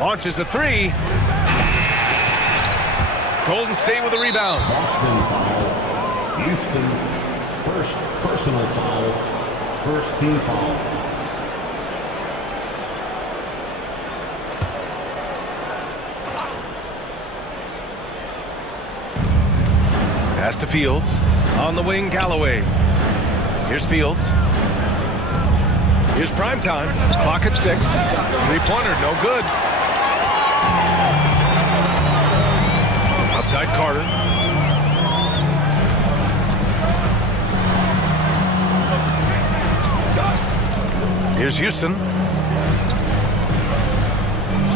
Launches a three. Golden State with a rebound. Boston foul. Houston, first personal foul. First team foul. Pass to Fields. On the wing, Galloway. Here's Fields. Here's prime time. Clock at 6. Three-pointer, no good. Outside Carter. Here's Houston.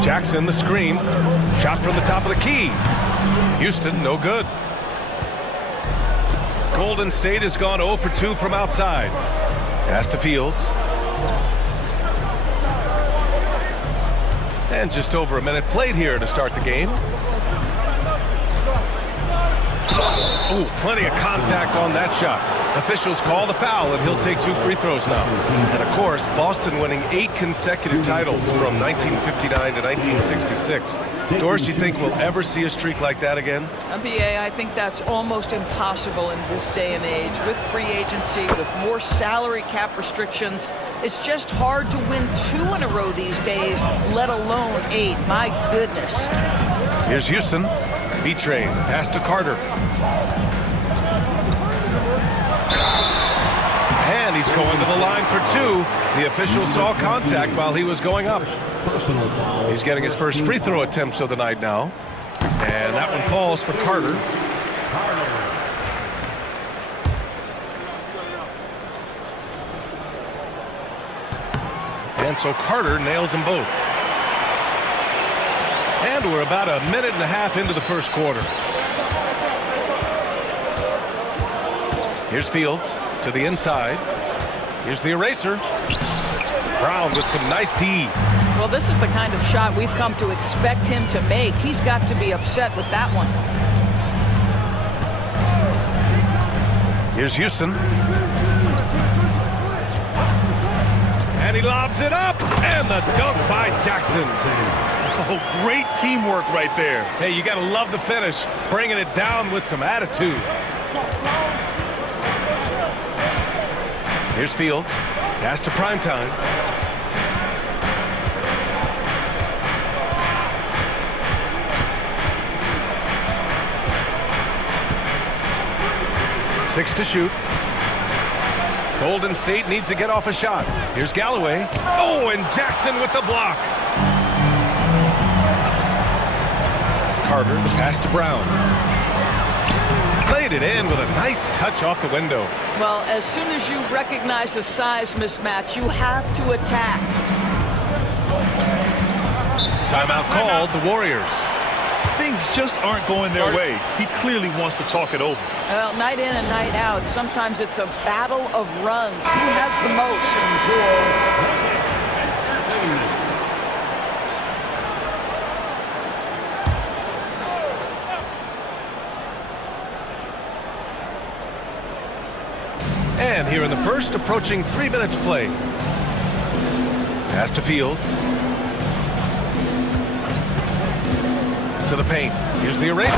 Jackson, the screen. Shot from the top of the key. Houston, no good. Golden State has gone 0 for 2 from outside. Pass to Fields. And just over a minute played here to start the game. Ooh, plenty of contact on that shot. Officials call the foul, and he'll take 2 free throws now. And of course, Boston winning 8 consecutive titles from 1959 to 1966. Doris, you think we'll ever see a streak like that again? NBA, I think that's almost impossible in this day and age. With free agency, with more salary cap restrictions, it's just hard to win 2 in a row these days, let alone 8. My goodness. Here's Houston. B-Train. Pass to Carter. And he's going to the line for 2. The official saw contact while he was going up. He's getting his first free throw attempts of the night now. And that one falls for Carter. And so Carter nails them both. And we're about a minute and a half into the first quarter. Here's Fields to the inside. Here's the eraser. Brown with some nice D. Well, this is the kind of shot we've come to expect him to make. He's got to be upset with that one. Here's Houston. And he lobs it up. And the dunk by Jackson. Oh, great teamwork right there. Hey, you got to love the finish. Bringing it down with some attitude. Here's Fields. Pass to primetime. Six to shoot. Golden State needs to get off a shot. Here's Galloway. Oh, and Jackson with the block. Carter, the pass to Brown. Played it in with a nice touch off the window. Well, as soon as you recognize a size mismatch, you have to attack. Timeout called, the Warriors. Things just aren't going their way. He clearly wants to talk it over. Well, night in and night out, sometimes it's a battle of runs. Who has the most? And here in the first, approaching 3 minutes played. Pass to Fields. To the paint. Here's the eraser.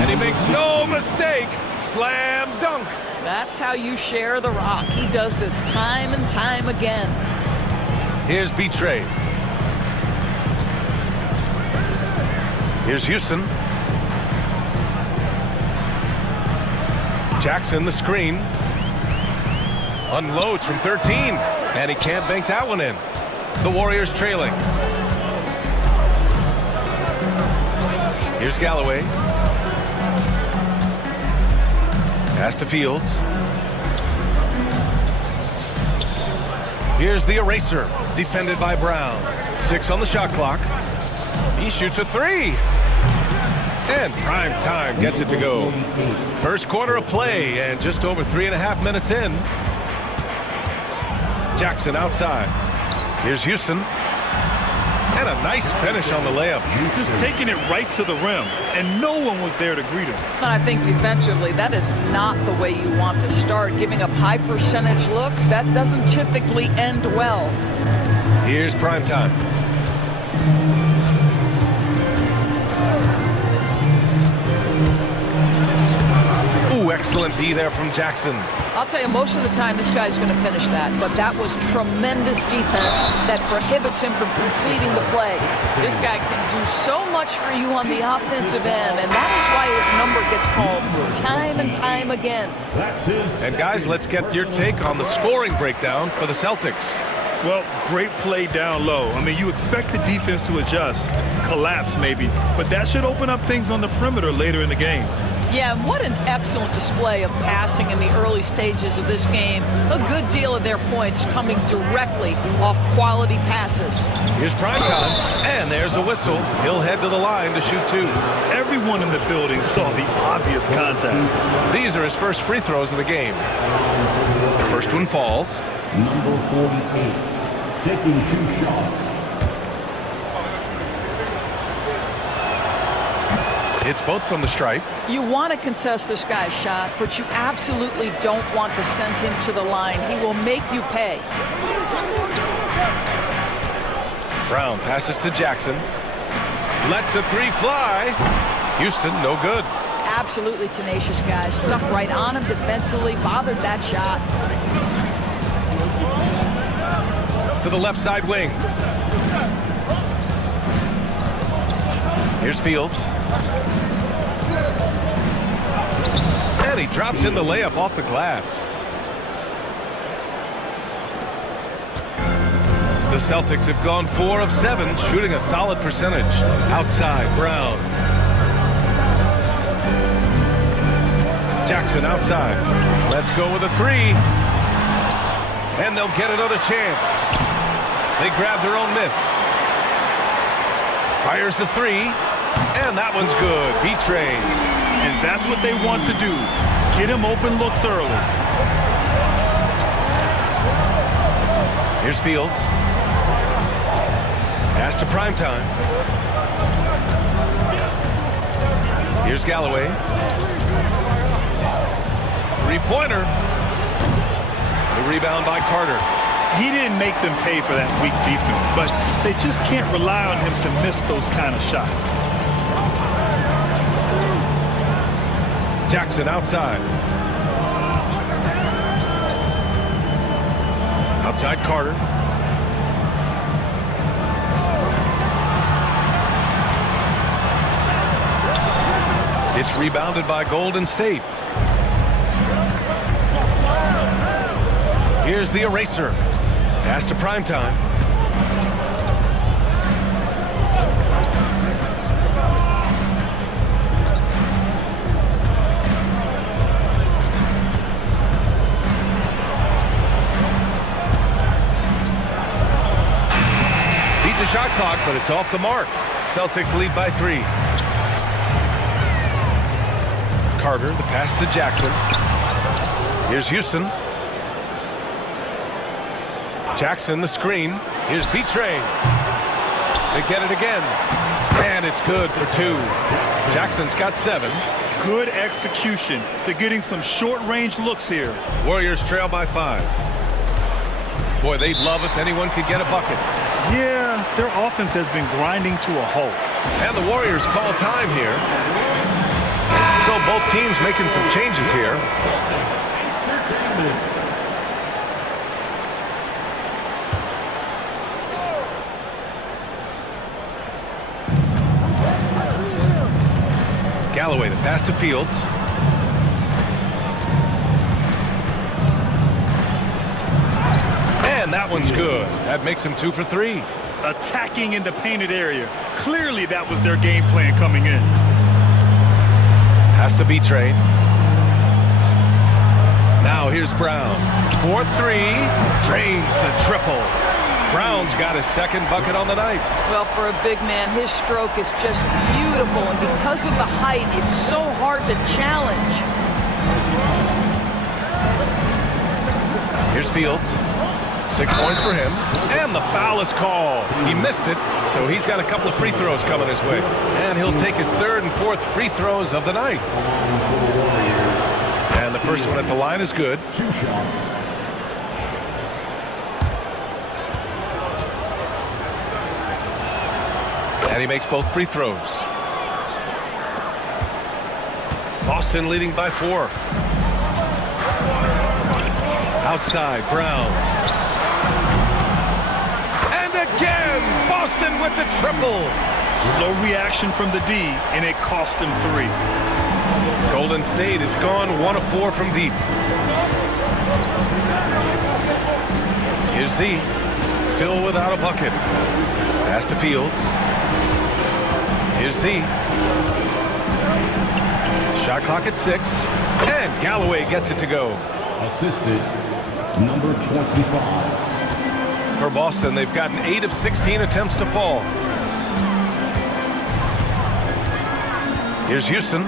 And he makes no mistake. Slam dunk. That's how you share the rock. He does this time and time again. Here's B-Train. Here's Houston. Jackson, the screen. Unloads from 13. And he can't bank that one in. The Warriors trailing. Here's Galloway. Pass to Fields. Here's the eraser. Defended by Brown. 6 on the shot clock. He shoots a 3. And prime time gets it to go. First quarter of play and just over 3.5 minutes in. Jackson outside. Here's Houston. And a nice finish on the layup. Just taking it right to the rim, and no one was there to greet him. I think defensively, that is not the way you want to start. Giving up high percentage looks, that doesn't typically end well. Here's prime time. Ooh, excellent D there from Jackson. I'll tell you, most of the time this guy's going to finish that, but that was tremendous defense that prohibits him from completing the play. This guy can do so much for you on the offensive end, and that is why his number gets called time and time again. And guys, let's get your take on the scoring breakdown for the Celtics. Well, great play down low. I mean, you expect the defense to adjust, collapse maybe, but that should open up things on the perimeter later in the game. Yeah, and what an excellent display of passing in the early stages of this game. A good deal of their points coming directly off quality passes. Here's prime time, and there's a whistle. He'll head to the line to shoot two. Everyone in the building saw the obvious contact. These are his first free throws of the game. The first one falls. Number 48, taking 2 shots. It's both from the stripe. You want to contest this guy's shot, but you absolutely don't want to send him to the line. He will make you pay. Brown passes to Jackson. Lets the three fly. Houston, no good. Absolutely tenacious guy. Stuck right on him defensively, bothered that shot. To the left side wing. Here's Fields. And he drops in the layup off the glass. The Celtics have gone 4 of 7, shooting a solid percentage. Outside, Brown. Jackson outside. Let's go with a 3. And they'll get another chance. They grab their own miss. Fires the 3. And that one's good. B-Train. And that's what they want to do. Get him open looks early. Here's Fields. Pass to primetime. Here's Galloway. 3-pointer. The rebound by Carter. He didn't make them pay for that weak defense, but they just can't rely on him to miss those kind of shots. Jackson outside. Outside Carter. It's rebounded by Golden State. Here's the eraser. Pass to primetime. Beat the shot clock, but it's off the mark. Celtics lead by 3. Carter, the pass to Jackson. Here's Houston. Jackson, the screen. Here's B-Train. They get it again. And it's good for 2. Jackson's got 7. Good execution. They're getting some short-range looks here. Warriors trail by 5. Boy, they'd love if anyone could get a bucket. Yeah, their offense has been grinding to a halt. And the Warriors call time here. So both teams making some changes here. Galloway, the pass to Fields. And that one's good. That makes him 2 for 3. Attacking in the painted area. Clearly that was their game plan coming in. Pass to B-Train. Now here's Brown. 4-3. Drains the triple. Brown's got his second bucket on the night. Well, for a big man, his stroke is just beautiful, and because of the height, it's so hard to challenge. Here's Fields. 6 points for him. And the foul is called. He missed it, so he's got a couple of free throws coming his way. And he'll take his 3rd and 4th free throws of the night. And the first one at the line is good. 2 shots. And he makes both free throws. Boston leading by 4. Outside, Brown. And again, Boston with the triple. Slow reaction from the D, and it cost them 3. Golden State is gone 1 of 4 from deep. Here's Z, still without a bucket. Pass to Fields. Here's Z. Shot clock at 6. And Galloway gets it to go. Assistant, number 25. For Boston, they've gotten 8 of 16 attempts to fall. Here's Houston.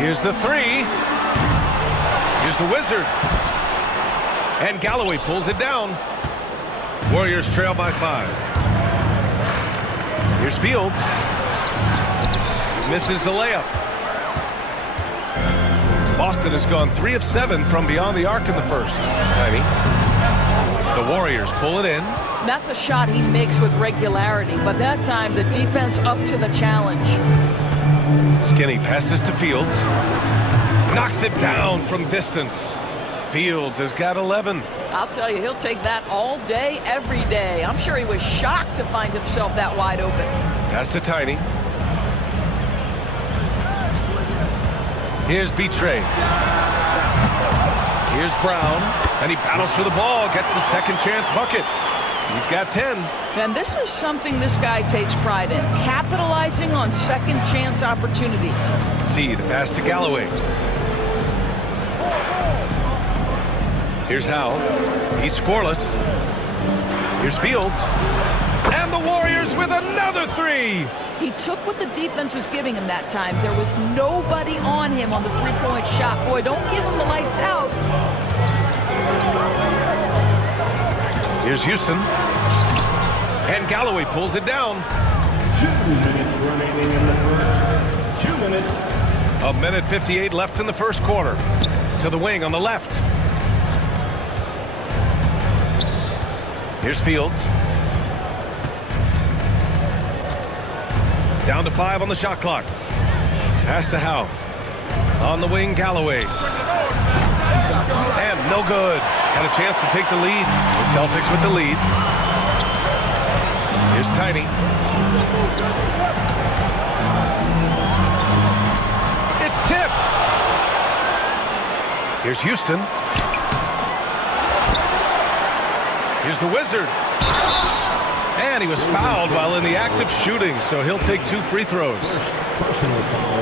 Here's the 3. Here's the Wizard. And Galloway pulls it down. Warriors trail by 5. Here's Fields. Misses the layup. Boston has gone 3 of 7 from beyond the arc in the first. Tiny. The Warriors pull it in. That's a shot he makes with regularity, but that time the defense up to the challenge. Skinny passes to Fields. Knocks it down from distance. Fields has got 11. I'll tell you, he'll take that all day, every day. I'm sure he was shocked to find himself that wide open. Pass to Tiny. Here's Betray. Here's Brown. And he battles for the ball, gets the second chance bucket. He's got 10. And this is something this guy takes pride in, capitalizing on second chance opportunities. See the pass to Galloway. Here's Howe. He's scoreless. Here's Fields. And the Warriors with another 3. He took what the defense was giving him that time. There was nobody on him on the three-point shot. Boy, don't give him the lights out. Here's Houston. And Galloway pulls it down. 2 minutes remaining in the first. 2 minutes. A minute 58 left in the first quarter. To the wing on the left. Here's Fields. Down to 5 on the shot clock. Pass to Howe. On the wing, Galloway. And no good. Had a chance to take the lead. The Celtics with the lead. Here's Tiny. It's tipped. Here's Houston. Here's the Wizard. And he was fouled while in the act of shooting, so he'll take 2 free throws.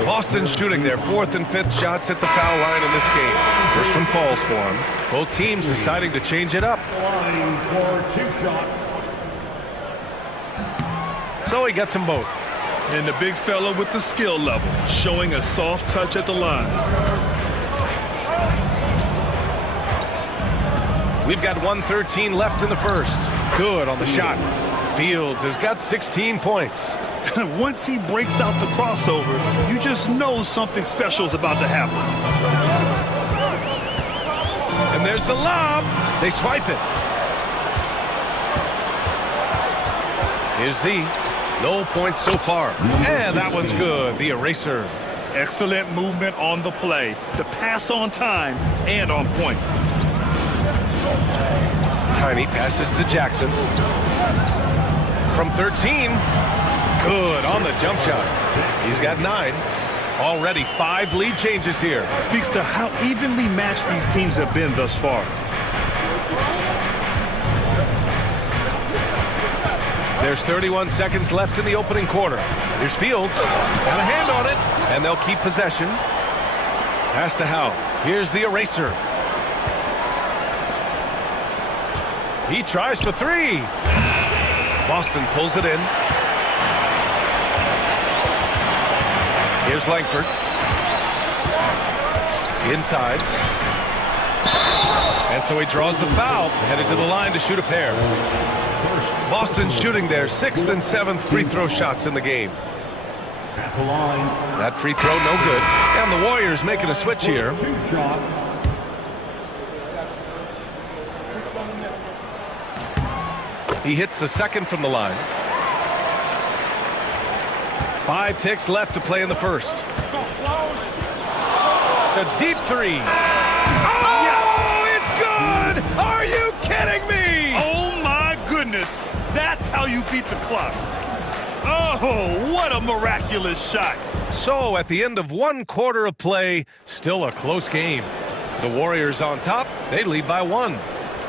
Boston shooting their 4th and 5th shots at the foul line in this game. First one falls for him. Both teams deciding to change it up. Line for 2 shots. So he gets them both. And the big fella with the skill level, showing a soft touch at the line. We've got 1:13 left in the first. Good on the shot. Fields has got 16 points. Once he breaks out the crossover, you just know something special is about to happen. And there's the lob. They swipe it. Here's Z. No points so far. And that one's good. The eraser. Excellent movement on the play. The pass on time and on point. Tiny passes to Jackson. From 13. Good on the jump shot. He's got 9. Already 5 lead changes here. Speaks to how evenly matched these teams have been thus far. There's 31 seconds left in the opening quarter. Here's Fields. Got a hand on it. And they'll keep possession. Pass to Howe. Here's the eraser. He tries for 3. Boston pulls it in. Here's Langford. Inside. And so he draws the foul, headed to the line to shoot a pair. Boston shooting their 6th and 7th free throw shots in the game. At the line. That free throw no good. And the Warriors making a switch here. 2 shots. He hits the second from the line. 5 ticks left to play in the first. A deep three. Oh, yes! It's good! Are you kidding me? Oh, my goodness. That's how you beat the clock. Oh, what a miraculous shot. So, at the end of 1 quarter of play, still a close game. The Warriors on top, they lead by 1.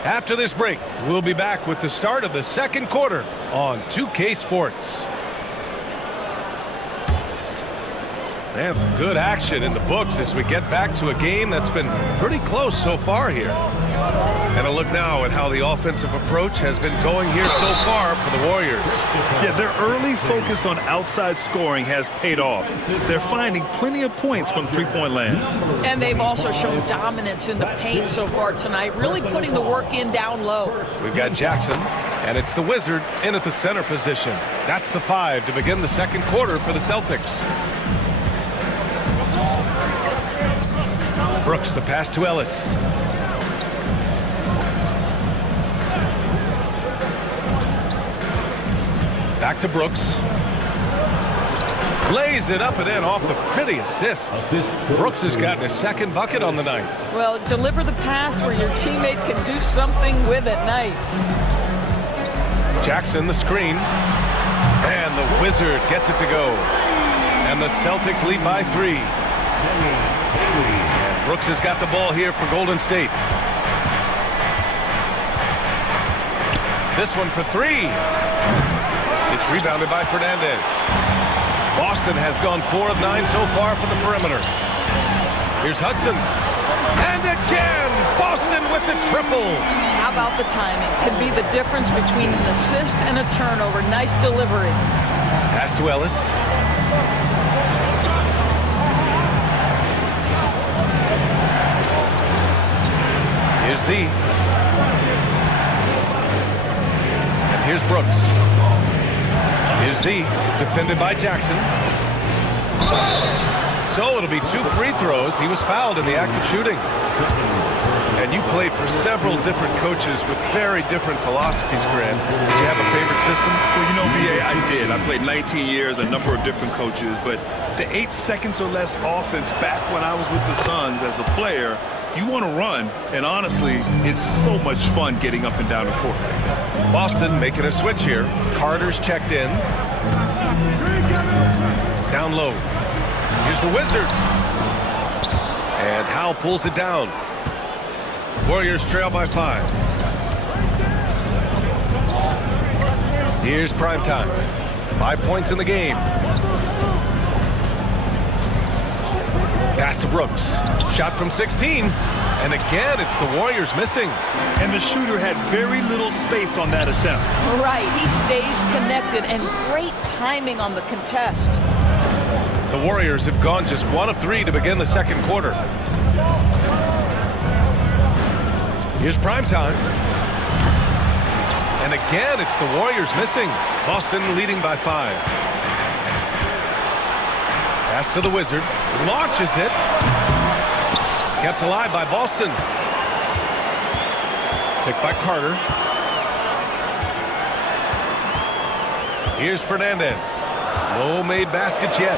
After this break, we'll be back with the start of the second quarter on 2K Sports. And some good action in the books as we get back to a game that's been pretty close so far here. And a look now at how the offensive approach has been going here so far for the Warriors. Yeah, their early focus on outside scoring has paid off. They're finding plenty of points from three-point land. And they've also shown dominance in the paint so far tonight, really putting the work in down low. We've got Jackson, and it's the Wizard in at the center position. That's the 5 to begin the second quarter for the Celtics. Brooks, the pass to Ellis. Back to Brooks. Lays it up and in off the pretty assist. Brooks has gotten his second bucket on the night. Well, deliver the pass where your teammate can do something with it. Nice. Jackson, the screen. And the Wizard gets it to go. And the Celtics lead by 3. And Brooks has got the ball here for Golden State. This one for 3. It's rebounded by Fernandez. Boston has gone 4 of 9 so far from the perimeter. Here's Hudson. And again, Boston with the triple. How about the timing? Could be the difference between an assist and a turnover. Nice delivery. Pass to Ellis. Here's Z. And here's Brooks. Here's Z, defended by Jackson. So it'll be 2 free throws. He was fouled in the act of shooting. And you played for several different coaches with very different philosophies, Grant. Did you have a favorite system? Well, you know, BA, I did. I played 19 years, a number of different coaches, but the 8 seconds or less offense back when I was with the Suns as a player, you want to run, and honestly, it's so much fun getting up and down the court. Boston making a switch here. Carter's checked in. Down low. Here's the Wizard. And Howe pulls it down. Warriors trail by 5. Here's prime time. 5 points in the game. Pass to Brooks. Shot from 16. And again, it's the Warriors missing. And the shooter had very little space on that attempt. Right, he stays connected, and great timing on the contest. The Warriors have gone just 1 of 3 to begin the second quarter. Here's prime time. And again, it's the Warriors missing. Boston leading by 5. Pass to the Wizard. Launches it. Kept alive by Boston. Picked by Carter. Here's Fernandez. No made baskets yet.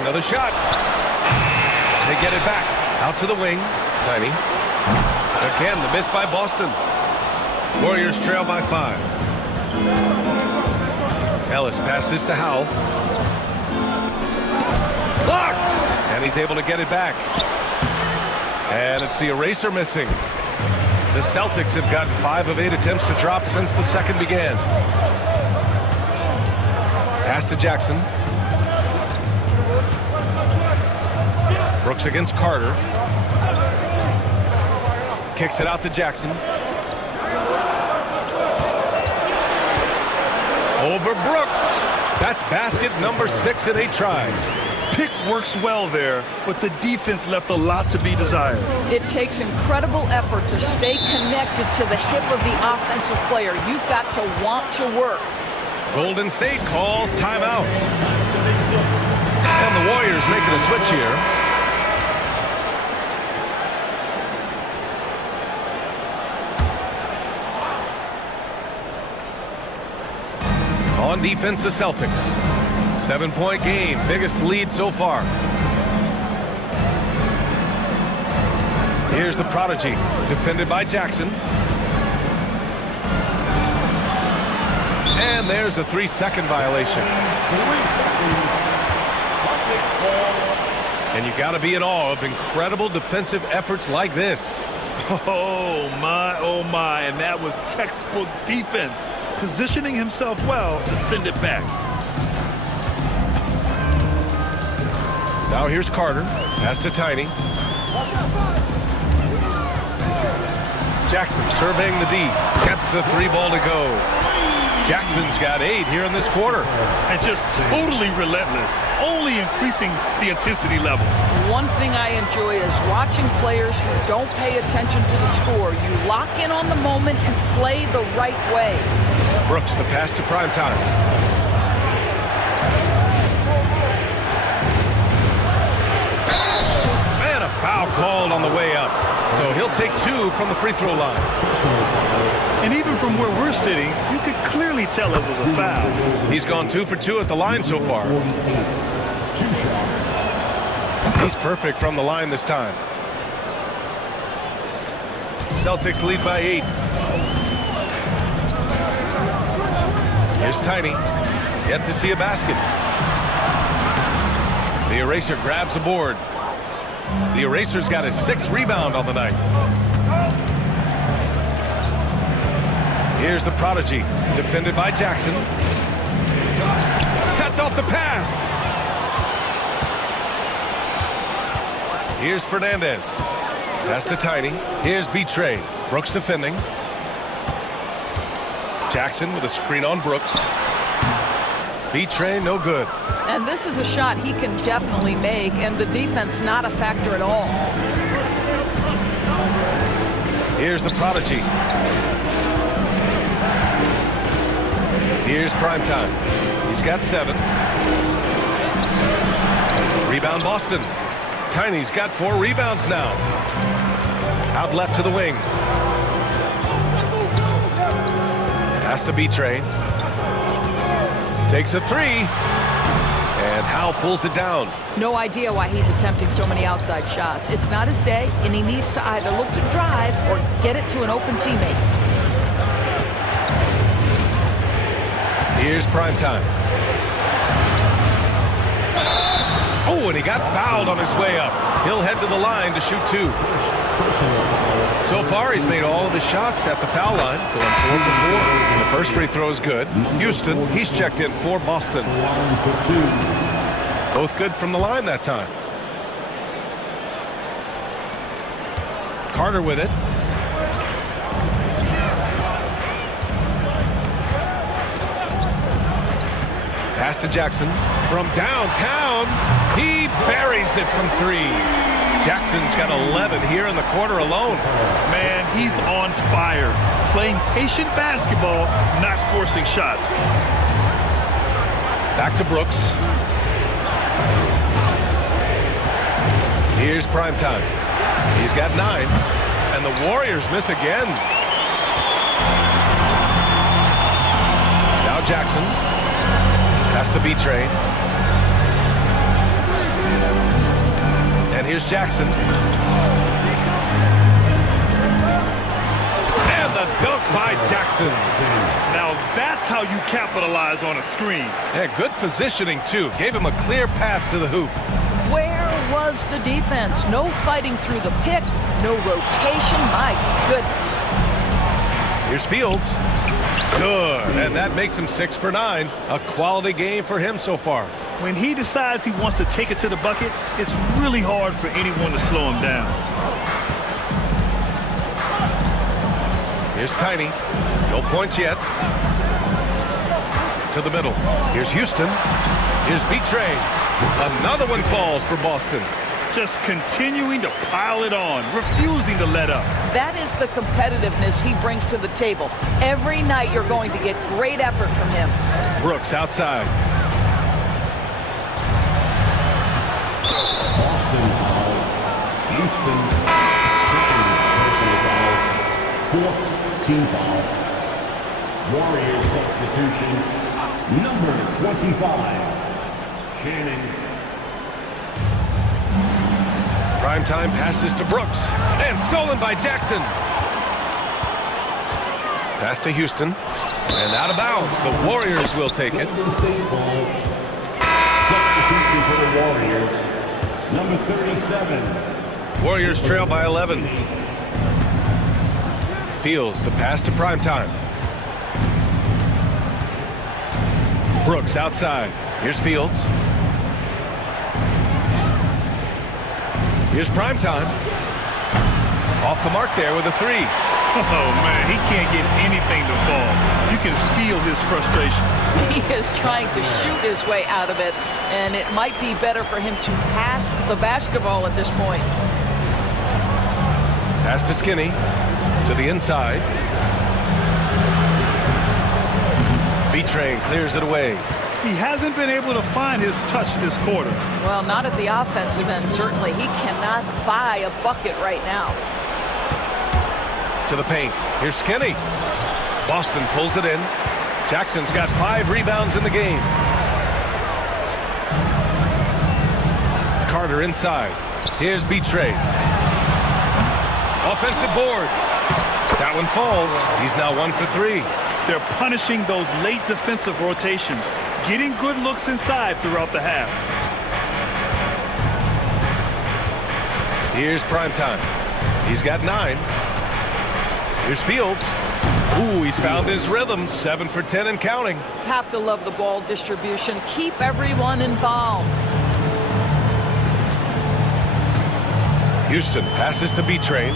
Another shot. They get it back. Out to the wing. Tiny. Again, the miss by Boston. Warriors trail by 5. Ellis passes to Howe. Blocked! And he's able to get it back. And it's the eraser missing. The Celtics have gotten 5 of 8 attempts to drop since the second began. Pass to Jackson. Brooks against Carter. Kicks it out to Jackson. Over Brooks. That's basket number 6 in 8 tries. Pick works well there, but the defense left a lot to be desired. It takes incredible effort to stay connected to the hip of the offensive player. You've got to want to work. Golden State calls timeout. And the Warriors making a switch here. On defense, the Celtics. 7-point game, biggest lead so far. Here's the prodigy, defended by Jackson. And there's a 3-second violation. And you got to be in awe of incredible defensive efforts like this. Oh my, and that was textbook defense, positioning himself well to send it back. Now here's Carter, pass to Tiny. Jackson surveying the D, gets the 3 ball to go. Jackson's got 8 here in this quarter. And just totally relentless, only increasing the intensity level. One thing I enjoy is watching players who don't pay attention to the score. You lock in on the moment and play the right way. Brooks, the pass to Primetime. And a foul called on the way up. So he'll take 2 from the free throw line. And even from where we're sitting, you could clearly tell it was a foul. He's gone 2 for 2 at the line so far. He's perfect from the line this time. Celtics lead by 8. Here's Tiny. Yet to see a basket. The Eraser grabs the board. The Eraser's got his 6th rebound on the night. Here's the prodigy, defended by Jackson. Cuts off the pass. Here's Fernandez. Pass to Tiny. Here's B-Trade. Brooks defending. Jackson with a screen on Brooks. B-Trade, no good. And this is a shot he can definitely make, and the defense not a factor at all. Here's the prodigy. Here's Primetime. He's got 7. Rebound Boston. Tiny's got 4 rebounds now. Out left to the wing. Pass to B-Train. Takes a 3. And Howell pulls it down. No idea why he's attempting so many outside shots. It's not his day, and he needs to either look to drive or get it to an open teammate. Here's Primetime. Oh, and he got fouled on his way up. He'll head to the line to shoot 2. So far, he's made all of his shots at the foul line, going 4 for 4. The first free throw is good. Houston, he's checked in for Boston. Both good from the line that time. Carter with it. Pass to Jackson. From downtown, he buries it from 3. Jackson's got 11 here in the quarter alone. Man, he's on fire. Playing patient basketball, not forcing shots. Back to Brooks. Here's Primetime. He's got 9. And the Warriors miss again. Now Jackson. Pass to B-Train. And here's Jackson. And the dunk by Jackson. Now that's how you capitalize on a screen. Yeah, good positioning, too. Gave him a clear path to the hoop. Where was the defense? No fighting through the pick, no rotation. My goodness. Here's Fields. Good, and that makes him 6 for 9. A quality game for him so far. When he decides he wants to take it to the bucket, it's really hard for anyone to slow him down. Here's Tiny. No points yet. To the middle. Here's Houston. Here's B-Train. Another one falls for Boston. Just continuing to pile it on, refusing to let up. That is the competitiveness he brings to the table. Every night you're going to get great effort from him. Brooks outside. Boston foul. Houston, second personal foul. 4th team foul. Warriors substitution, number 25. Channing. Primetime passes to Brooks. And stolen by Jackson. Pass to Houston. And out of bounds. The Warriors will take it. Golden State ball. Substitution for the Warriors. Number 37. Warriors trail by 11. Fields the pass to Primetime. Brooks outside. Here's Fields. Here's Primetime. Off the mark there with a three. Oh, man, he can't get anything to fall. You can feel his frustration. He is trying to shoot his way out of it, and it might be better for him to pass the basketball at this point. Pass to Skinny. To the inside. B-Train clears it away. He hasn't been able to find his touch this quarter. Well, not at the offensive end, certainly. He cannot buy a bucket right now. To the paint. Here's Skinny. Boston pulls it in. Jackson's got 5 rebounds in the game. Carter inside. Here's B-Trade. Offensive board. That one falls. He's now 1 for 3. They're punishing those late defensive rotations, getting good looks inside throughout the half. Here's Primetime. He's got 9. Here's Fields. Ooh, he's found his rhythm. 7 for 10 and counting. Have to love the ball distribution. Keep everyone involved. Houston passes to B-Train.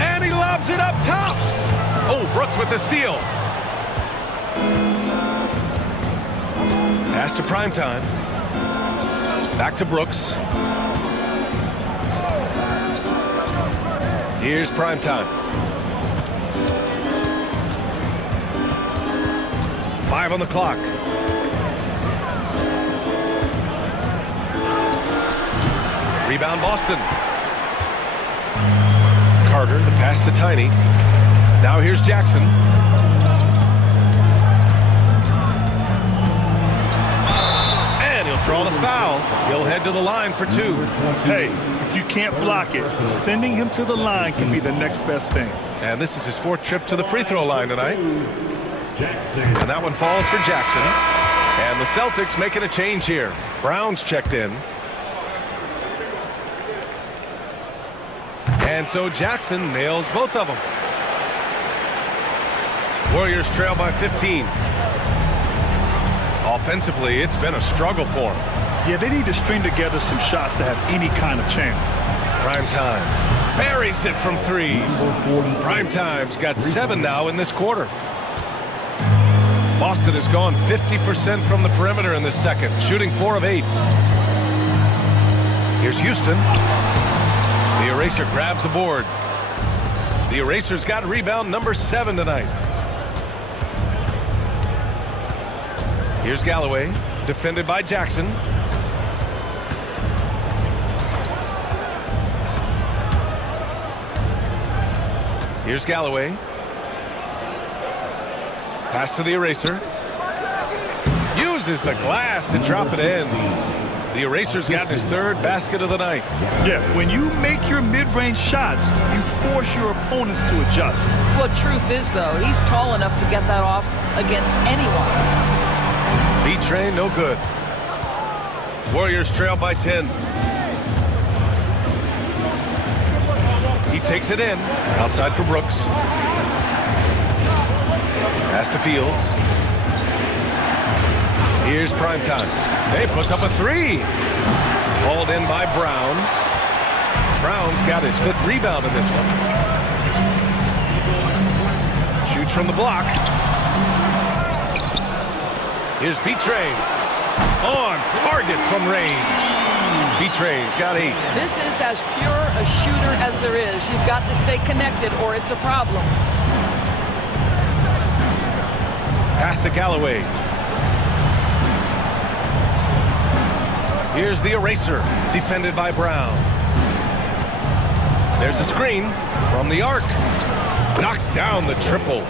And he lobs it up top. Oh, Brooks with the steal. Pass to Primetime. Back to Brooks. Here's Primetime. 5 on the clock. Rebound Boston. Carter, the pass to Tiny. Now here's Jackson. And he'll draw the foul. He'll head to the line for 2. Hey, if you can't block it, sending him to the line can be the next best thing. And this is his 4th trip to the free throw line tonight. Jackson. And that one falls for Jackson. And the Celtics making a change here. Brown's checked in. And so Jackson nails both of them. Warriors trail by 15. Offensively, it's been a struggle for them. Yeah, they need to string together some shots to have any kind of chance. Primetime buries it from 3. Primetime's got 7 now in this quarter. Boston has gone 50% from the perimeter in this second, shooting 4 of 8. Here's Houston. The eraser grabs a board. The eraser's got rebound number 7 tonight. Here's Galloway, defended by Jackson. Here's Galloway. Pass to the eraser. Uses the glass to drop it in. The eraser's gotten his 3rd basket of the night. Yeah, when you make your mid-range shots, you force your opponents to adjust. Well, truth is, though, he's tall enough to get that off against anyone. B-Train, no good. Warriors trail by 10. He takes it in. Outside for Brooks. Pass to Fields. Here's Primetime. They puts up a 3. Hauled in by Brown. Brown's got his 5th rebound in this one. Shoots from the block. Here's B-Train. On target from range. B-Train's got 8. This is as pure a shooter as there is. You've got to stay connected or it's a problem. Pass to Galloway. Here's the eraser, defended by Brown. There's a screen from the arc. Knocks down the triple.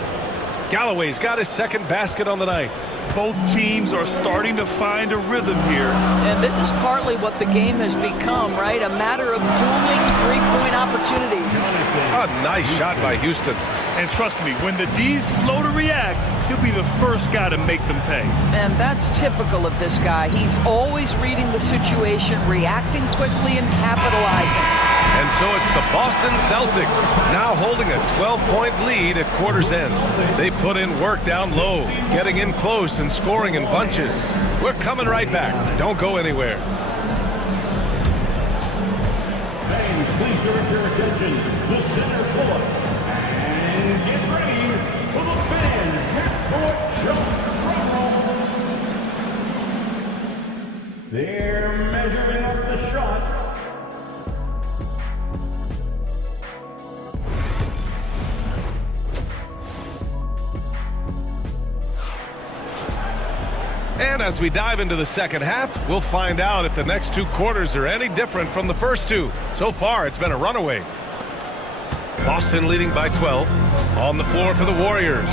Galloway's got his 2nd basket on the night. Both teams are starting to find a rhythm here. And this is partly what the game has become, right? A matter of dueling three-point opportunities. A nice shot by Houston. And trust me, when the D's slow to react, he'll be the first guy to make them pay. And that's typical of this guy. He's always reading the situation, reacting quickly and capitalizing. And so it's the Boston Celtics now holding a 12-point lead at quarter's end. They put in work down low, getting in close and scoring in bunches. We're coming right back. Don't go anywhere. Fans, please direct your attention to center court. And get ready for the fan half-court jump. They're measuring up the shot. And as we dive into the second half, we'll find out if the next two quarters are any different from the first two. So far, it's been a runaway. Boston leading by 12 on the floor for the Warriors.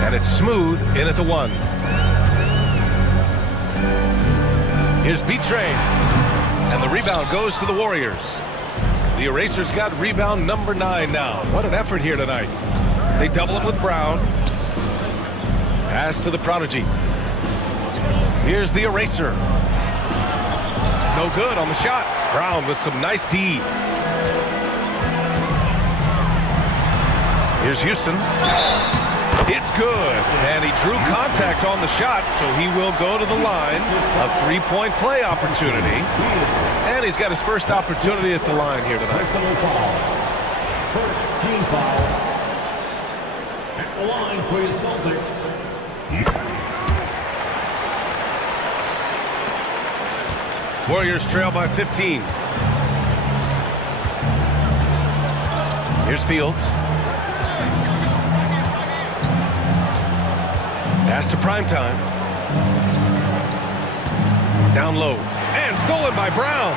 And it's Smooth in at the 1. Here's B-Train. And the rebound goes to the Warriors. The Erasers got rebound number 9 now. What an effort here tonight. They double him with Brown. Pass to the Prodigy. Here's the Eraser. No good on the shot. Brown with some nice D. Here's Houston. It's good. And he drew contact on the shot, so he will go to the line. A three-point play opportunity. And he's got his first opportunity at the line here tonight. First team foul. At the line for the Celtics. Warriors trail by 15. Here's Fields. Pass to Primetime. Down low. And stolen by Brown.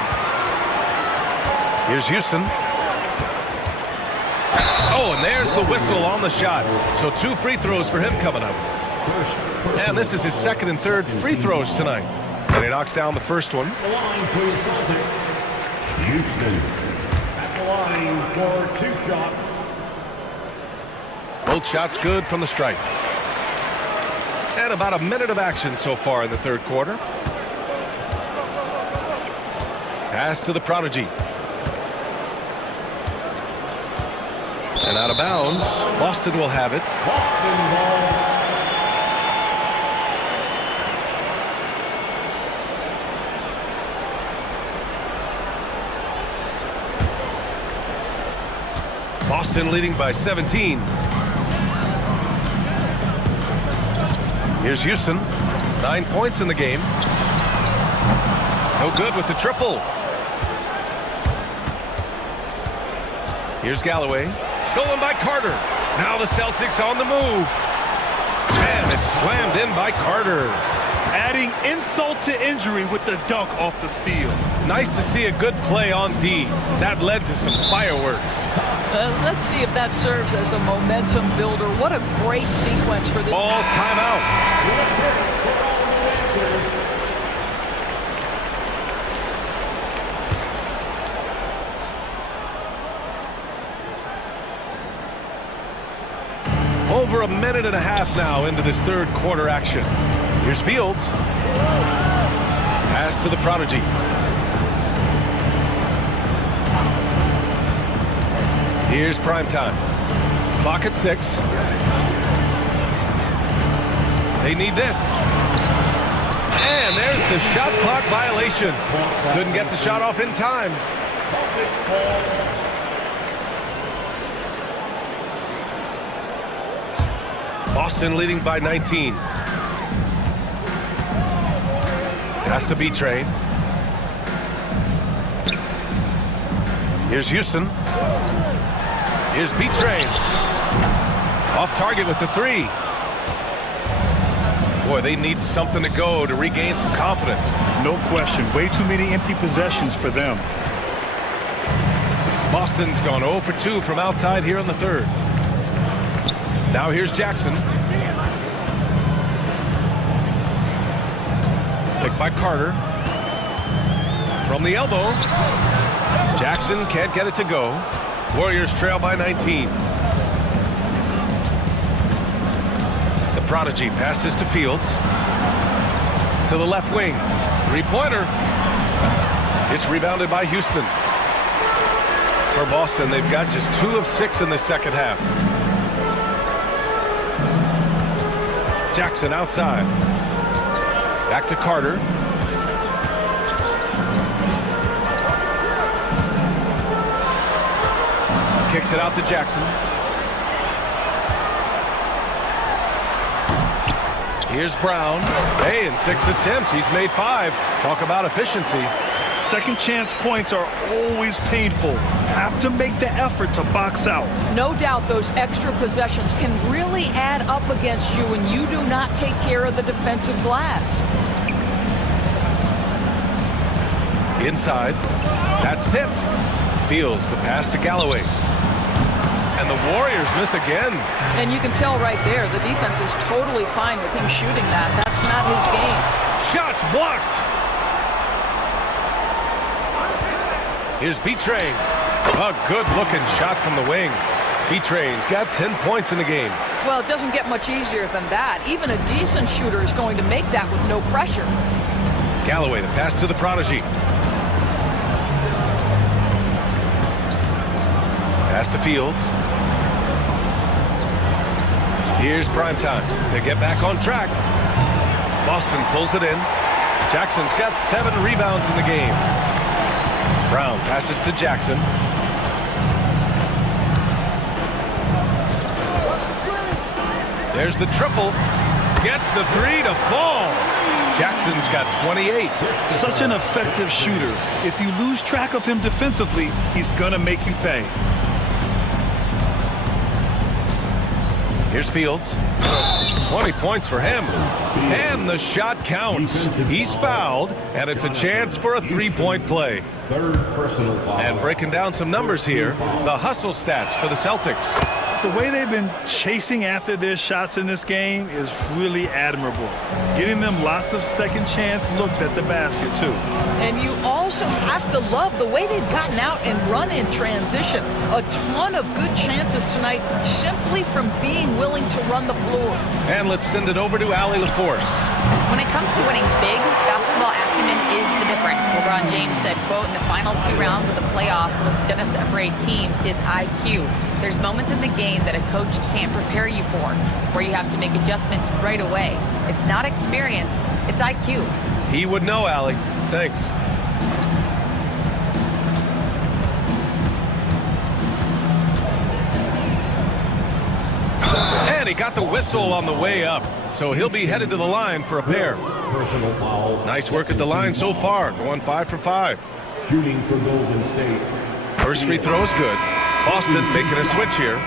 Here's Houston. Oh, and there's the whistle on the shot. So 2 free throws for him coming up. And this is his second and third free throws tonight. And he knocks down the first one. The line for the Celtics. Houston at the line for 2 shots. Both shots good from the stripe. And about a minute of action so far in the third quarter. Pass to the Prodigy. And out of bounds. Boston will have it. Boston ball. Boston leading by 17. Here's Houston. 9 points in the game. No good with the triple. Here's Galloway. Stolen by Carter. Now the Celtics on the move. And it's slammed in by Carter. Adding insult to injury with the dunk off the steal. Nice to see a good play on D. That led to some fireworks. Let's see if that serves as a momentum builder. What a great sequence for the Ball's timeout. Over a minute and a half now into this third quarter action. Here's Fields. Pass to the Prodigy. Here's Primetime. Clock at 6. They need this. And there's the shot clock violation. Couldn't get the shot off in time. Boston leading by 19. Has to be Train. Here's Houston. Here's B-Train. Off target with the 3. Boy, they need something to go to regain some confidence. No question. Way too many empty possessions for them. Boston's gone 0 for 2 from outside here in the third. Now here's Jackson. Picked by Carter. From the elbow. Jackson can't get it to go. Warriors trail by 19. The prodigy passes to Fields. To the left wing. Three-pointer. It's rebounded by Houston. For Boston, they've got just 2 of 6 in the second half. Jackson outside. Back to Carter. Kicks it out to Jackson. Here's Brown. Hey, in 6 attempts, he's made 5. Talk about efficiency. Second chance points are always painful. Have to make the effort to box out. No doubt those extra possessions can really add up against you when you do not take care of the defensive glass. Inside. That's tipped. Fields the pass to Galloway. And the Warriors miss again. And you can tell right there, the defense is totally fine with him shooting that. That's not his game. Shots blocked. Here's B-Train. A good-looking shot from the wing. B-Train's got 10 points in the game. Well, it doesn't get much easier than that. Even a decent shooter is going to make that with no pressure. Galloway, the pass to the prodigy. Pass to Fields. Here's Primetime to get back on track. Boston pulls it in. Jackson's got 7 rebounds in the game. Brown passes to Jackson. There's the triple. Gets the 3 to fall. Jackson's got 28. Such an effective shooter. If you lose track of him defensively, he's gonna make you pay. Here's Fields. 20 points for him. And the shot counts. He's fouled, and it's a chance for a 3-point play. Third personal foul. And breaking down some numbers here, the hustle stats for the Celtics. The way they've been chasing after their shots in this game is really admirable. Getting them lots of second chance looks at the basket, too. And you also have to love the way they've gotten out and run in transition. A ton of good chances tonight simply from being willing to run the floor. And let's send it over to Allie LaForce. When it comes to winning big, basketball acumen is the difference. LeBron James said, quote, in the final 2 rounds of the playoffs, what's going to separate teams is IQ. There's moments in the game that a coach can't prepare you for, where you have to make adjustments right away. It's not experience, it's IQ. He would know, Allie. Thanks. And he got the whistle on the way up, so he'll be headed to the line for a pair. Personal foul. Nice work at the line so far, going 5 for 5. Shooting for Golden State. First free throw is good. Boston making a switch here.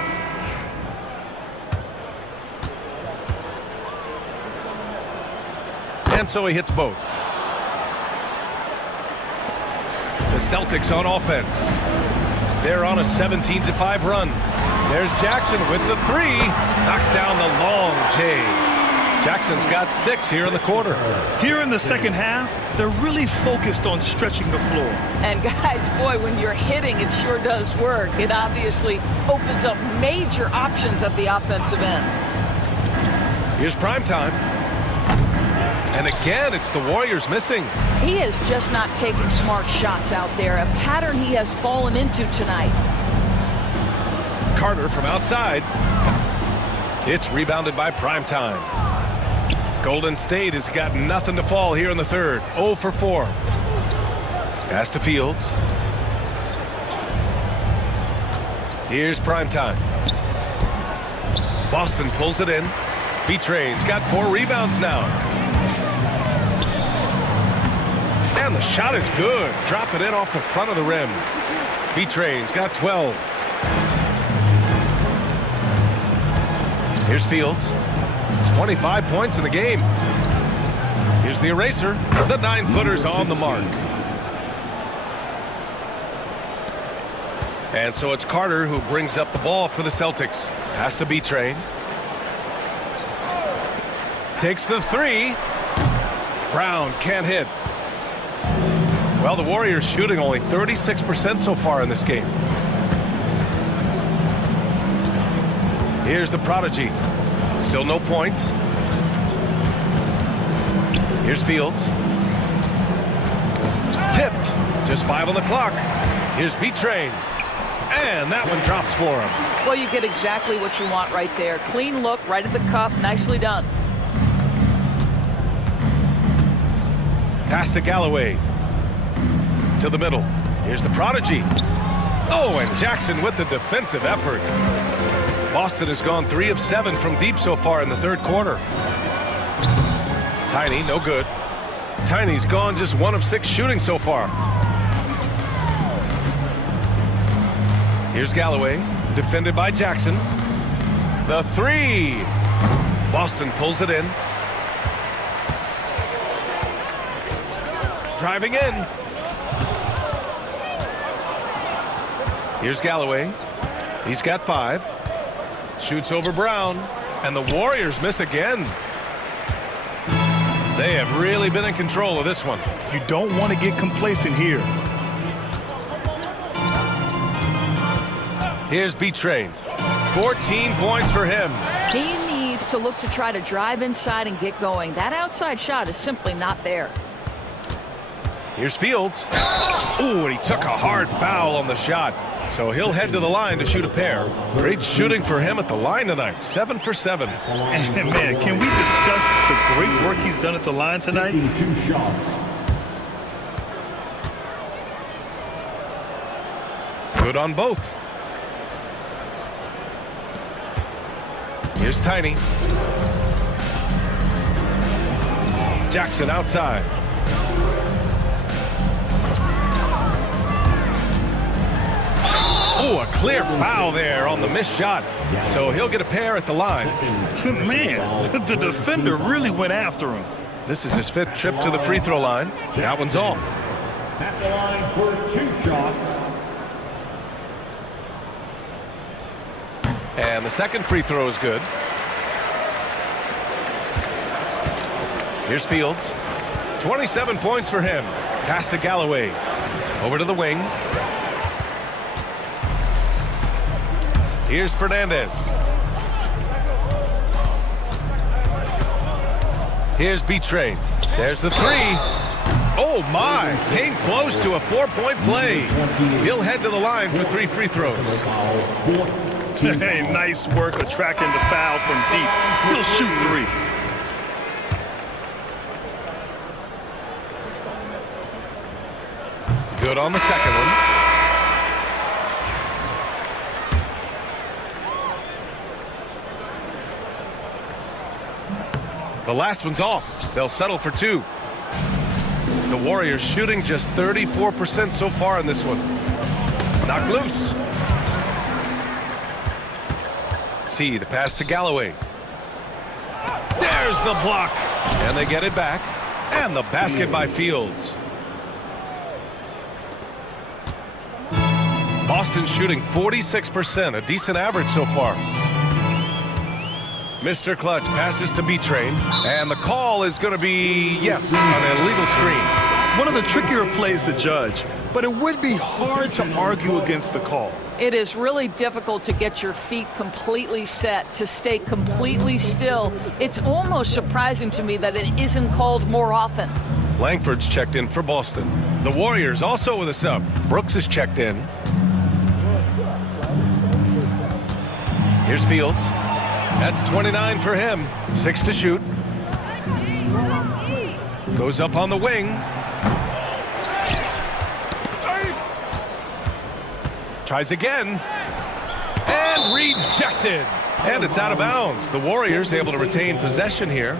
And so he hits both. The Celtics on offense. They're on a 17-5 run. There's Jackson with the 3. Knocks down the long J. Jackson's got 6 here in the quarter. Here in the second half, they're really focused on stretching the floor. And guys, boy, when you're hitting, it sure does work. It obviously opens up major options at the offensive end. Here's Primetime. And again, it's the Warriors missing. He is just not taking smart shots out there, a pattern he has fallen into tonight. Carter from outside. It's rebounded by Primetime. Golden State has got nothing to fall here in the third. 0 for 4. Pass to Fields. Here's Primetime. Boston pulls it in. B-Train's got 4 rebounds now. And the shot is good. Drop it in off the front of the rim. B-Train's got 12. Here's Fields. 25 points in the game. Here's the eraser. The 9-footer's on the mark. And so it's Carter who brings up the ball for the Celtics. Pass to B-Train. Takes the 3. Brown can't hit. Well, the Warriors shooting only 36% so far in this game. Here's the prodigy. Still no points. Here's Fields. Tipped. Just 5 on the clock. Here's B-Train. And that one drops for him. Well, you get exactly what you want right there. Clean look, right at the cup. Nicely done. Pass to Galloway. To the middle. Here's the prodigy. Oh, and Jackson with the defensive effort. Boston has gone 3 of 7 from deep so far in the third quarter. Tiny, no good. Tiny's gone just 1 of 6 shooting so far. Here's Galloway, defended by Jackson. The 3. Boston pulls it in. Driving in. Here's Galloway. He's got 5. Shoots over Brown. And the Warriors miss again. They have really been in control of this one. You don't want to get complacent here. Here's B-Train. 14 points for him. He needs to look to try to drive inside and get going. That outside shot is simply not there. Here's Fields. Ooh, and he took a hard foul on the shot. So he'll head to the line to shoot a pair. Great shooting for him at the line tonight. 7 for 7. And man, can we discuss the great work he's done at the line tonight? 2 shots. Good on both. Here's Tiny. Jackson outside. Oh, a clear foul there on the missed shot. So he'll get a pair at the line. Man, the defender really went after him. This is his 5th trip to the free throw line. That one's off. At the line for 2 shots. And the second free throw is good. Here's Fields. 27 points for him. Pass to Galloway. Over to the wing. Here's Fernandez. Here's B-Train. There's the 3. Oh, my. Came close to a 4-point play. He'll head to the line for 3 free throws. Hey, nice work attracting the foul from deep. He'll shoot 3. Good on the second one. The last one's off. They'll settle for 2. The Warriors shooting just 34% so far in this one. Knocked loose. See the pass to Galloway. There's the block. And they get it back. And the basket by Fields. Boston shooting 46%, a decent average so far. Mr. Clutch passes to B-Train, and the call is going to be, yes, an illegal screen. One of the trickier plays to judge, but it would be hard to argue against the call. It is really difficult to get your feet completely set, to stay completely still. It's almost surprising to me that it isn't called more often. Langford's checked in for Boston. The Warriors also with a sub. Brooks is checked in. Here's Fields. That's 29 for him. 6 to shoot. Goes up on the wing. Tries again. And rejected. And it's out of bounds. The Warriors able to retain possession here.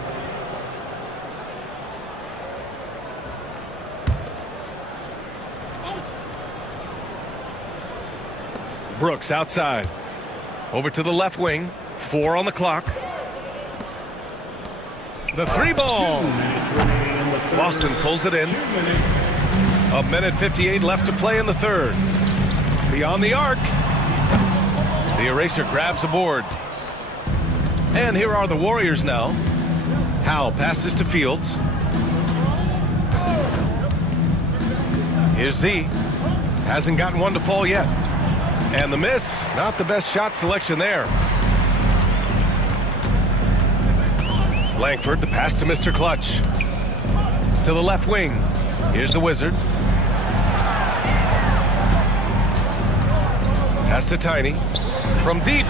Brooks outside. Over to the left wing. 4 on the clock. The 3 ball. Boston pulls it in. 1:58 left to play in the third. Beyond the arc. The eraser grabs a board. And here are the Warriors now. Howell passes to Fields. Here's Z. Hasn't gotten one to fall yet. And the miss, not the best shot selection there. Langford, the pass to Mr. Clutch. To the left wing. Here's the Wizard. Pass to Tiny. From deep.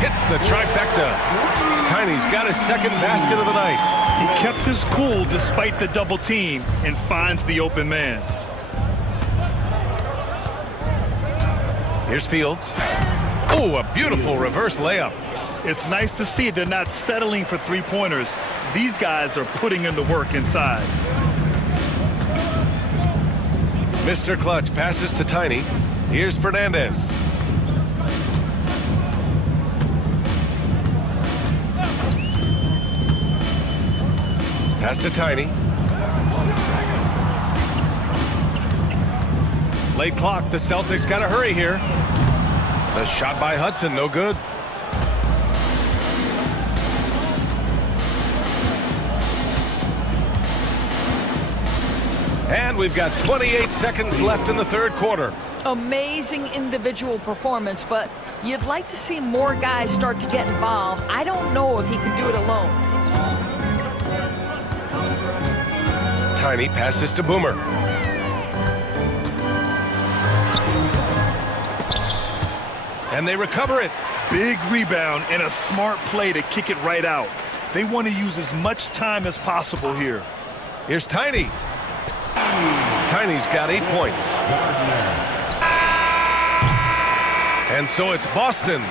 Hits the trifecta. Tiny's got his second basket of the night. He kept his cool despite the double team and finds the open man. Here's Fields. Oh, a beautiful reverse layup. It's nice to see they're not settling for three-pointers. These guys are putting in the work inside. Mr. Clutch passes to Tiny. Here's Fernandez. Pass to Tiny. Late clock. The Celtics got to hurry here. The shot by Hudson, no good. And we've got 28 seconds left in the third quarter. Amazing individual performance, but you'd like to see more guys start to get involved. I don't know if he can do it alone. Tiny passes to Boomer. And they recover it. Big rebound and a smart play to kick it right out. They want to use as much time as possible here. Here's Tiny. Tiny's got 8 points. And so it's Boston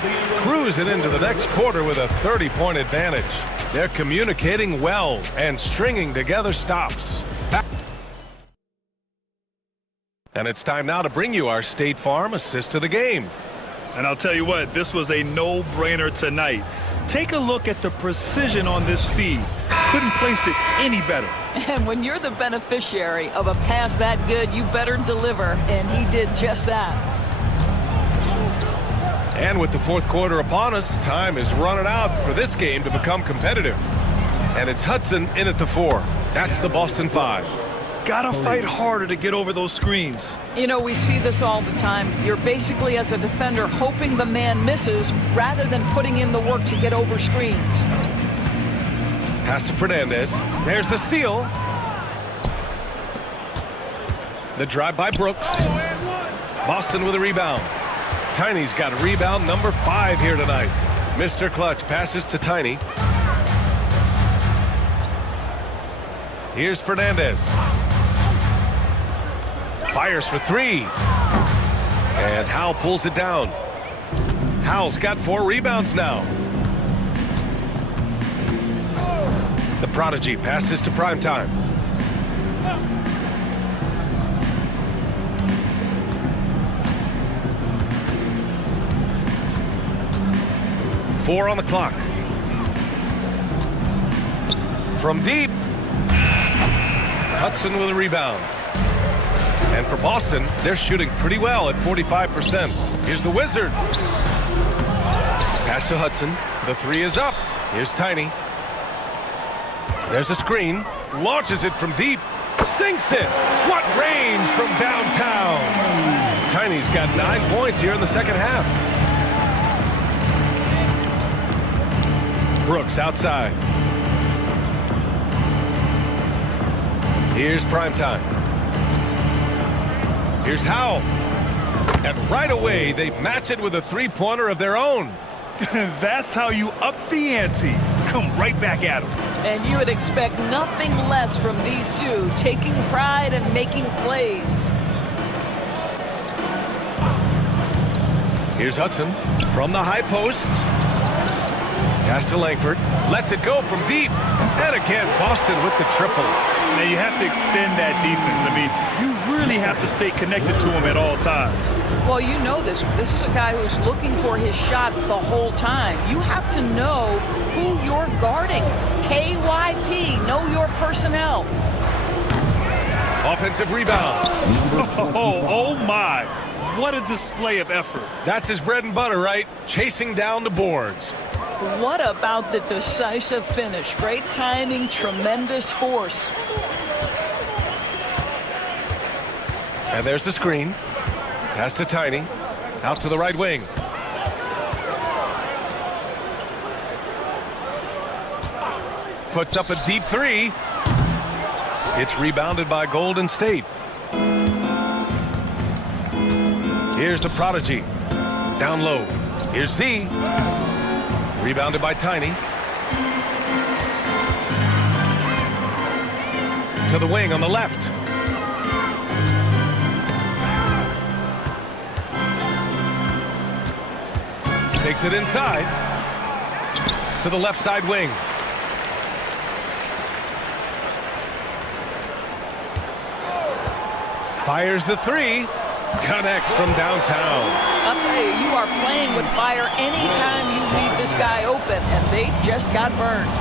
cruising into the next quarter with a 30-point advantage. They're communicating well and stringing together stops. And it's time now to bring you our State Farm assist of the game. And I'll tell you what, this was a no-brainer tonight. Take a look at the precision on this feed. Couldn't place it any better. And when you're the beneficiary of a pass that good, you better deliver, and he did just that. And with the fourth quarter upon us, time is running out for this game to become competitive. And it's Hudson in at the 4. That's the Boston 5. Gotta fight harder to get over those screens. You know, we see this all the time. You're basically, as a defender, hoping the man misses rather than putting in the work to get over screens. Pass to Fernandez. There's the steal. The drive by Brooks. Boston with a rebound. Tiny's got a rebound number 5 here tonight. Mr. Clutch passes to Tiny. Here's Fernandez. Fires for 3. And Howell pulls it down. Howell's got 4 rebounds now. The prodigy passes to Primetime. Four on the clock. From deep. Hudson with a rebound. And for Boston, they're shooting pretty well at 45%. Here's the Wizard. Pass to Hudson. The 3 is up. Here's Tiny. There's a screen. Launches it from deep. Sinks it. What range from downtown. Tiny's got 9 points here in the second half. Brooks outside. Here's Primetime. Here's Howell. And right away, they match it with a three-pointer of their own. That's how you up the ante. Come right back at them. And you would expect nothing less from these two, taking pride and making plays. Here's Hudson from the high post. Pass to Langford. Lets it go from deep. And again, Boston with the triple. Now you have to extend that defense. I mean, you really have to stay connected to him at all times. Well, you know this. This is a guy who's looking for his shot the whole time. You have to know who you're guarding. KYP, know your personnel. Offensive rebound. Oh my. What a display of effort. That's his bread and butter, right? Chasing down the boards. What about the decisive finish? Great timing, tremendous force. And there's the screen. Pass to Tiny. Out to the right wing. Puts up a deep three. It's rebounded by Golden State. Here's the prodigy. Down low. Here's Z. Rebounded by Tiny. To the wing on the left. Takes it inside. To the left side wing. Fires the three. Connects from downtown. I'll tell you, you are playing with fire anytime you leave this guy open, and they just got burned.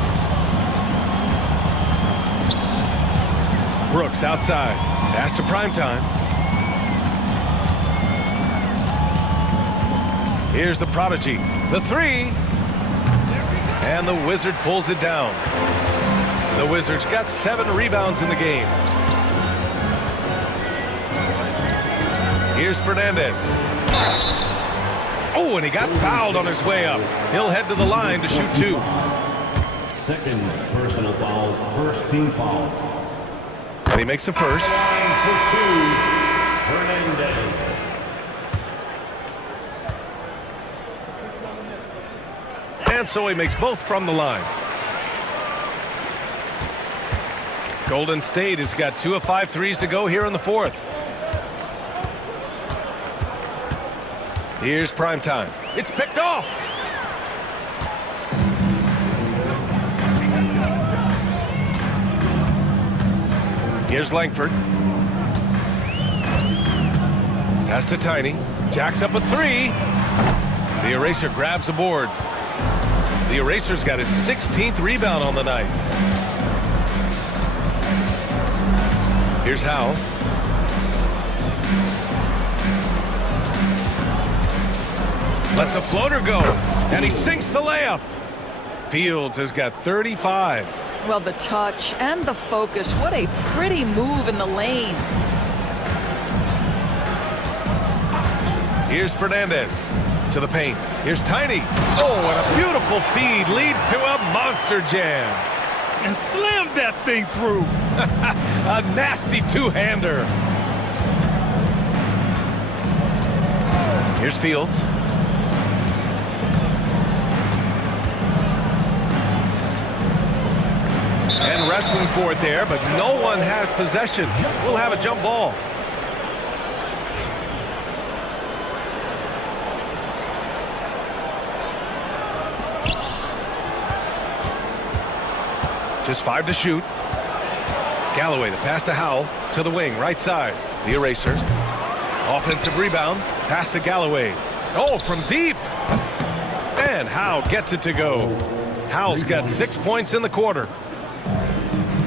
Brooks outside. Pass to Primetime. Here's the prodigy. The three. And the Wizard pulls it down. The Wizards got 7 rebounds in the game. Here's Fernandez. Oh, and he got fouled on his way up. He'll head to the line to shoot 2. Second personal foul, first team foul. And he makes a first. Line for 2, Hernandez. And so he makes both from the line. Golden State has got 2 of 5 threes to go here in the 4th. Here's Primetime. It's picked off. Here's Langford. Pass to Tiny. Jacks up a 3. The Eraser grabs a board. The Eraser's got his 16th rebound on the night. Here's Howe. Lets a floater go, and he sinks the layup. Fields has got 35. Well, the touch and the focus, what a pretty move in the lane. Here's Fernandez to the paint. Here's Tiny. Oh, and a beautiful feed leads to a monster jam. And slammed that thing through. A nasty two-hander. Here's Fields. And wrestling for it there, but no one has possession. We'll have a jump ball. Just 5 to shoot. Galloway, the pass to Howell, to the wing, right side. The Eraser. Offensive rebound, pass to Galloway. Oh, from deep. And Howe gets it to go. Howell's got 6 points in the quarter.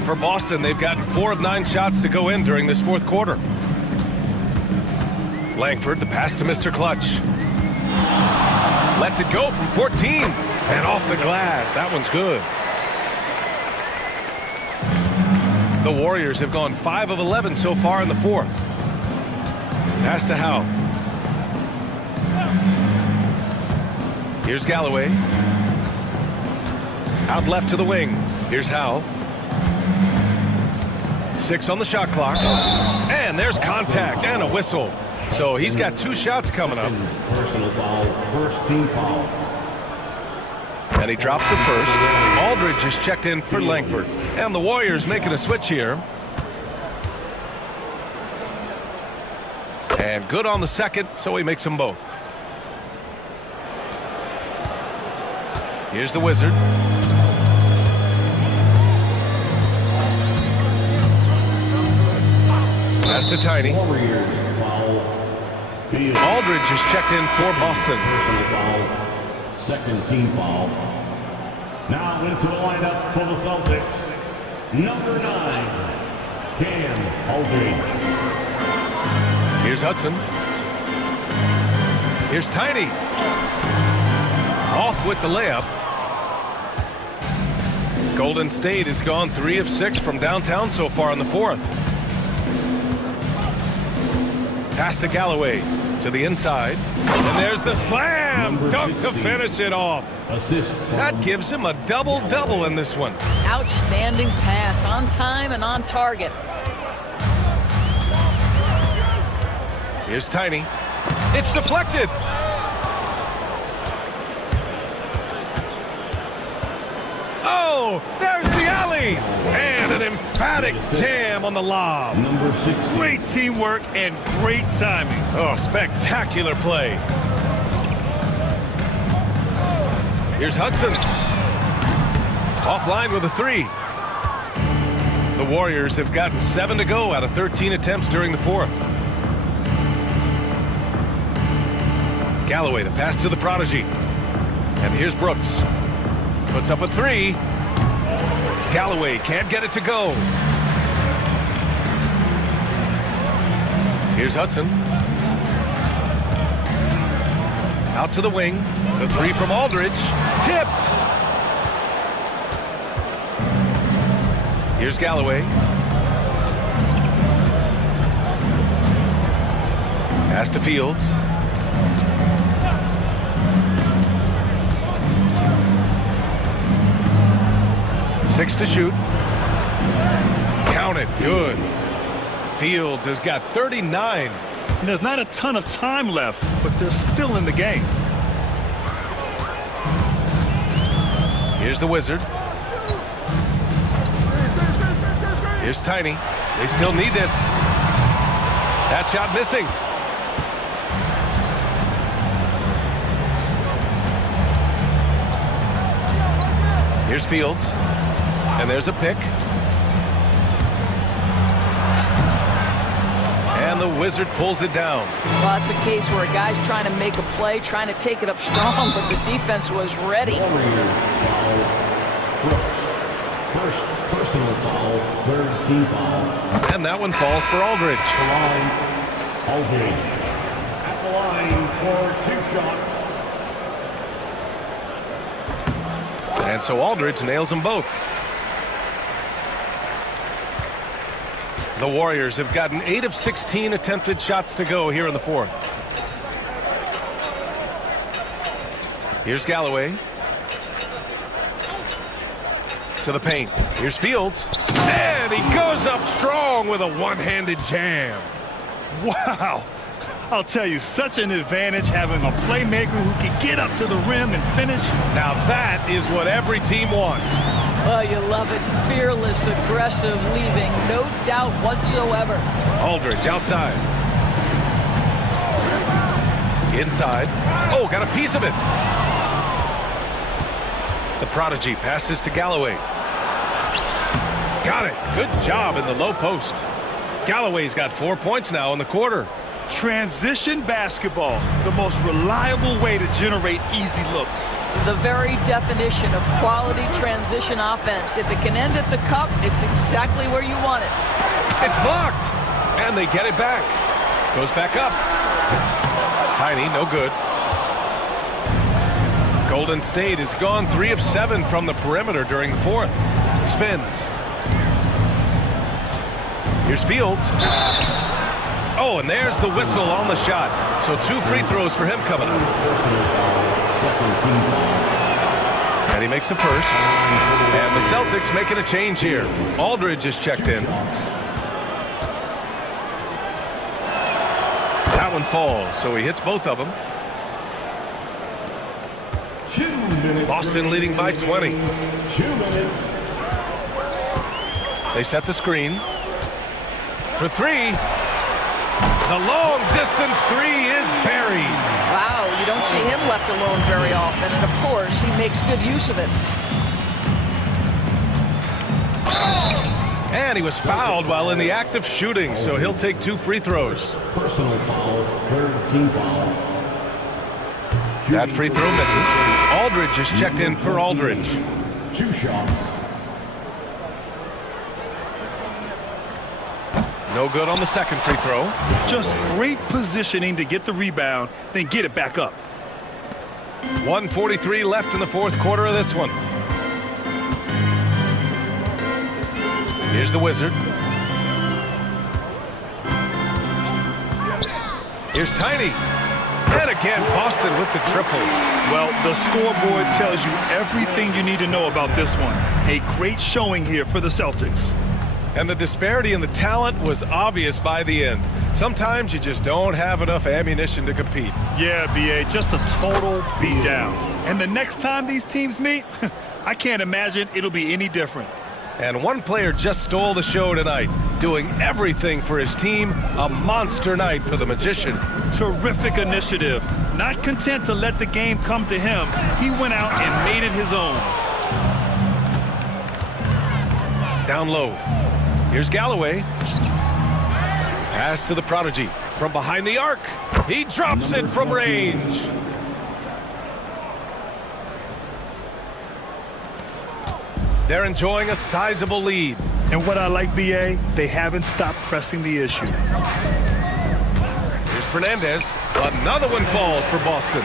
For Boston, they've gotten 4 of 9 shots to go in during this 4th quarter. Langford, the pass to Mr. Clutch. Lets it go from 14. And off the glass. That one's good. The Warriors have gone 5 of 11 so far in the 4th. Pass to Howe. Here's Galloway. Out left to the wing. Here's Howe. 6 on the shot clock. And there's contact and a whistle. So he's got 2 shots coming up. Personal foul, first team foul. And he drops the first. Aldridge is checked in for Langford. And the Warriors making a switch here. And good on the second, so he makes them both. Here's the Wizard. Pass to Tiny. Warriors foul. Field. Aldridge is checked in for Boston. Personal foul, second team foul. Now into the lineup for the Celtics. Number 9, Cam Aldridge. Here's Hudson. Here's Tiny. Off with the layup. Golden State has gone 3 of 6 from downtown so far in the 4th. Pass to Galloway to the inside. And there's the slam. Number Dunk to 16. finish it off. Assist from That gives him a double-double in this one. Outstanding pass, on time and on target. Here's Tiny. It's deflected. Oh, there's the alley. And an emphatic jam on the lob. number 6. Great teamwork and great timing. Oh, spectacular play. Here's Hudson. Offline with a 3. The Warriors have gotten 7 to go out of 13 attempts during the 4th. Galloway, the pass to the prodigy. And here's Brooks. Puts up a 3. Galloway can't get it to go. Here's Hudson. Out to the wing. The 3 from Aldridge. Tipped. Here's Galloway. Pass to Fields. Six to shoot. Count it. Good. Fields has got 39. And there's not a ton of time left, but they're still in the game. Here's the Wizard. Here's Tiny. They still need this. That shot missing. Here's Fields. And there's a pick. And the Wizard pulls it down. Well, it's a case where a guy's trying to make a play, trying to take it up strong, but the defense was ready. Warriors foul. Brooks. First personal foul, third team foul. And that one falls for Aldridge. Line, Aldridge. At the line for 2 shots. And so Aldridge nails them both. The Warriors have gotten 8 of 16 attempted shots to go here in the 4th. Here's Galloway. To the paint. Here's Fields. And he goes up strong with a one-handed jam. Wow. I'll tell you, such an advantage having a playmaker who can get up to the rim and finish. Now that is what every team wants. Oh, you love it. Fearless, aggressive, leaving no doubt whatsoever. Aldridge outside. Inside. Oh, got a piece of it. The prodigy passes to Galloway. Got it. Good job in the low post. Galloway's got 4 points now in the quarter. Transition basketball, the most reliable way to generate easy looks. The very definition of quality transition offense. If it can end at the cup, it's exactly where you want it. It's blocked. And they get it back. Goes back up. Tiny, no good. Golden State has gone 3 of 7 from the perimeter during the 4th. Spins. Here's Fields. Oh, and there's the whistle on the shot. So 2 free throws for him coming up. Personal foul, second team foul. And he makes the first. And the Celtics making a change here. Aldridge is checked in. That one falls, so he hits both of them. 2 minutes. Boston leading by 20. 2 minutes. They set the screen. For 3. The long distance 3 is buried. Wow, you don't see him left alone very often. And of course, he makes good use of it. And he was fouled while in the act of shooting, so he'll take 2 free throws. Personal foul, third team foul. That free throw misses. Aldridge is checked in for Aldridge. 2 shots. No good on the second free throw. Just great positioning to get the rebound, then get it back up. 1:43 left in the 4th quarter of this one. Here's the Wizard. Here's Tiny. And again, Boston with the triple. Well, the scoreboard tells you everything you need to know about this one. A great showing here for the Celtics. And the disparity in the talent was obvious by the end. Sometimes you just don't have enough ammunition to compete. Yeah, B.A., just a total beatdown. And the next time these teams meet, I can't imagine it'll be any different. And one player just stole the show tonight, doing everything for his team. A monster night for the Magician. Terrific initiative. Not content to let the game come to him, he went out and made it his own. Down low. Here's Galloway. Pass to the prodigy from behind the arc. He drops it from range. They're enjoying a sizable lead. And what I like, B.A., they haven't stopped pressing the issue. Here's Fernandez. Another one falls for Boston.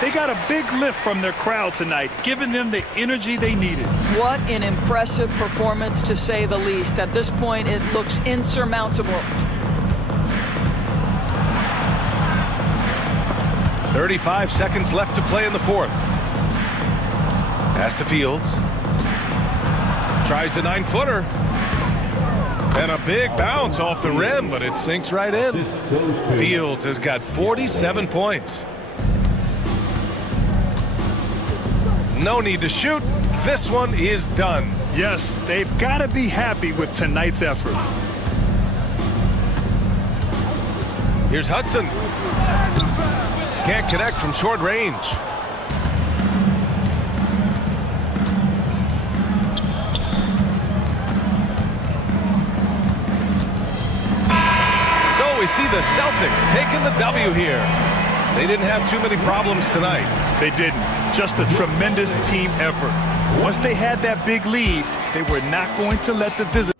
They got a big lift from their crowd tonight, giving them the energy they needed. What an impressive performance, to say the least. At this point, it looks insurmountable. 35 seconds left to play in the fourth. Pass to Fields. Tries the 9-footer. And a big bounce off the rim, but it sinks right in. Fields has got 47 points. No need to shoot. This one is done. Yes, they've got to be happy with tonight's effort. Here's Hudson. Can't connect from short range. So we see the Celtics taking the W here. They didn't have too many problems tonight. They didn't. Just a tremendous team effort. Once they had that big lead, they were not going to let the visitors